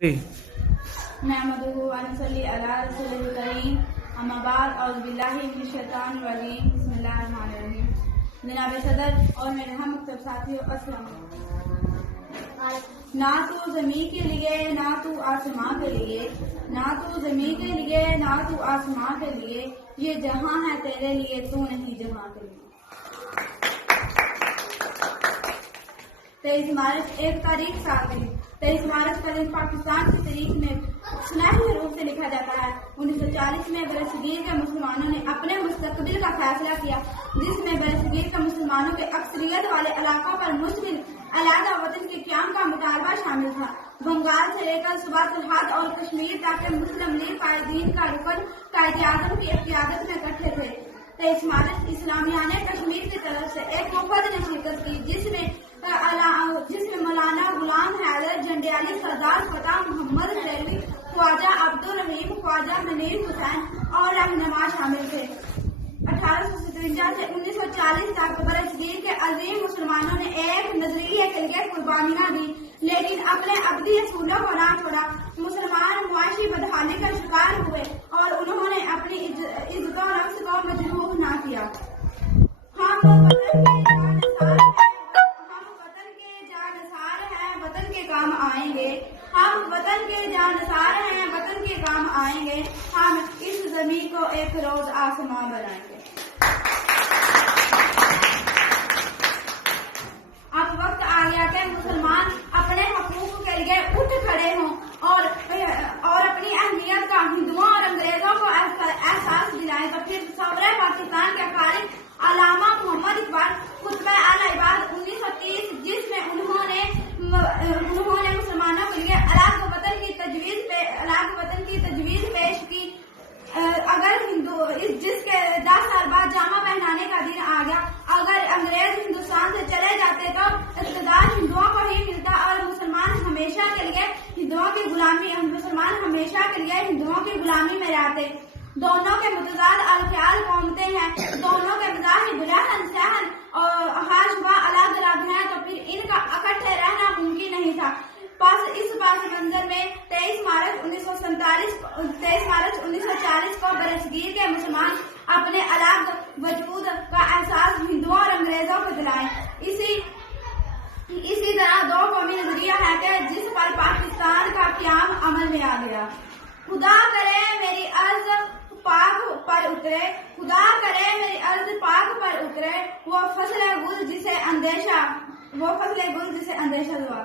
نحمده ونصلي على رسوله الكريم اما بعد اعوذ باللہ من الشیطان الرجیم بسم اللہ الرحمن الرحیم. جناب صدر اور میرے ہم مکتب ساتھیوں، السلام علیکم. نہ تو زمین کے لیے نہ تو آسمان کے لیے، نہ تو زمین کے لیے نہ تو آسمان کے لیے، یہ جہاں ہے تیرے لیے تو نہیں جہاں کے لیے. 23 مارچ ایک تاریخ سال ہے. 23 مارچ کا دن پاکستان کی تاریخ میں سنہرے حروف سے لکھا جاتا ہے. 1940 میں برصغیر کے مسلمانوں نے اپنے مستقبل کا فیصلہ کیا، جس میں برصغیر کے مسلمانوں کے اکثریت والے علاقوں پر مشکل علیحدہ وطن کے قیام کا مطالبہ شامل تھا. بنگال سے لے کر صوبہ سرحد اور کشمیر تک کے مسلم لیگ قائدین کا رکن قائد اعظم کی قیادت میں اکٹھے تھے. 23 مارچ اسلامیہ نے کشمیر کی طرف سے ایک وفد نے شرکت کی، جس میں مولانا غلام حیدر جنڈیالی، سردار فتح محمد ریلوی، خواجہ عبدالرحیم، خواجہ منیر حسین اور رہنما شامل تھے. 1857 سے 1940 تک برصغیر کے عظیم مسلمانوں نے ایک نظریے کے لیے قربانیاں دی، لیکن اپنے ابدی اصولوں کو نہ چھوڑا. مسلمان معاشی بدحالی کا شکار ہوئے اور انہوں نے اپنی عزت و نفس کو مجروح نہ کیا. ہم وطن کے جانثار ہیں، وطن کے کام آئیں گے. ہم وطن کے جانثار ہیں، وطن کے کام آئیں گے. ہم اس زمین کو ایک روز آسمان بنائیں گے. اب وقت آ گیا کہ مسلمان اپنے حقوق کے لیے اٹھ کھڑے ہوں اور اپنی اہمیت کا ہندوؤں اور انگریزوں کو احساس دلائیں. تو پھر صدر پاکستان کے خالد علامہ محمد اقبال خطبہ العباد 1930، جس میں انہوں نے مسلمانوں کے لیے الگ وطن کی تجویز پیش کی. اگر جس کے 10 سال بعد جامع پہنانے کا دن آ گیا، اگر انگریز ہندوستان سے چلے جاتے تو اقتدار ہندوؤں کو ہی ملتا اور مسلمان ہمیشہ کے لیے ہندوؤں کی غلامی میں رہتے. دونوں کے متضاد الخیال قومیں ہیں، دونوں کے مذاہب رہن سہن اور ہر شبہ الگ الگ ہیں، تو پھر ان کا اکٹھے رہنا ممکن نہیں تھا. اس پاس منظر میں 23 مارچ 1940 کو برصغیر کے مسلمان اپنے الگ وجود کا احساس ہندوؤں اور انگریزوں کو دلائیں. اسی طرح دو قومی نظریہ ہے کہ جس پر پاکستان کا قیام عمل میں آ گیا. خدا کرے میری عرض پاک پر اترے، خدا کرے میری عرض پاک پر اترے، وہ فصل گل جسے اندیشہ دعا.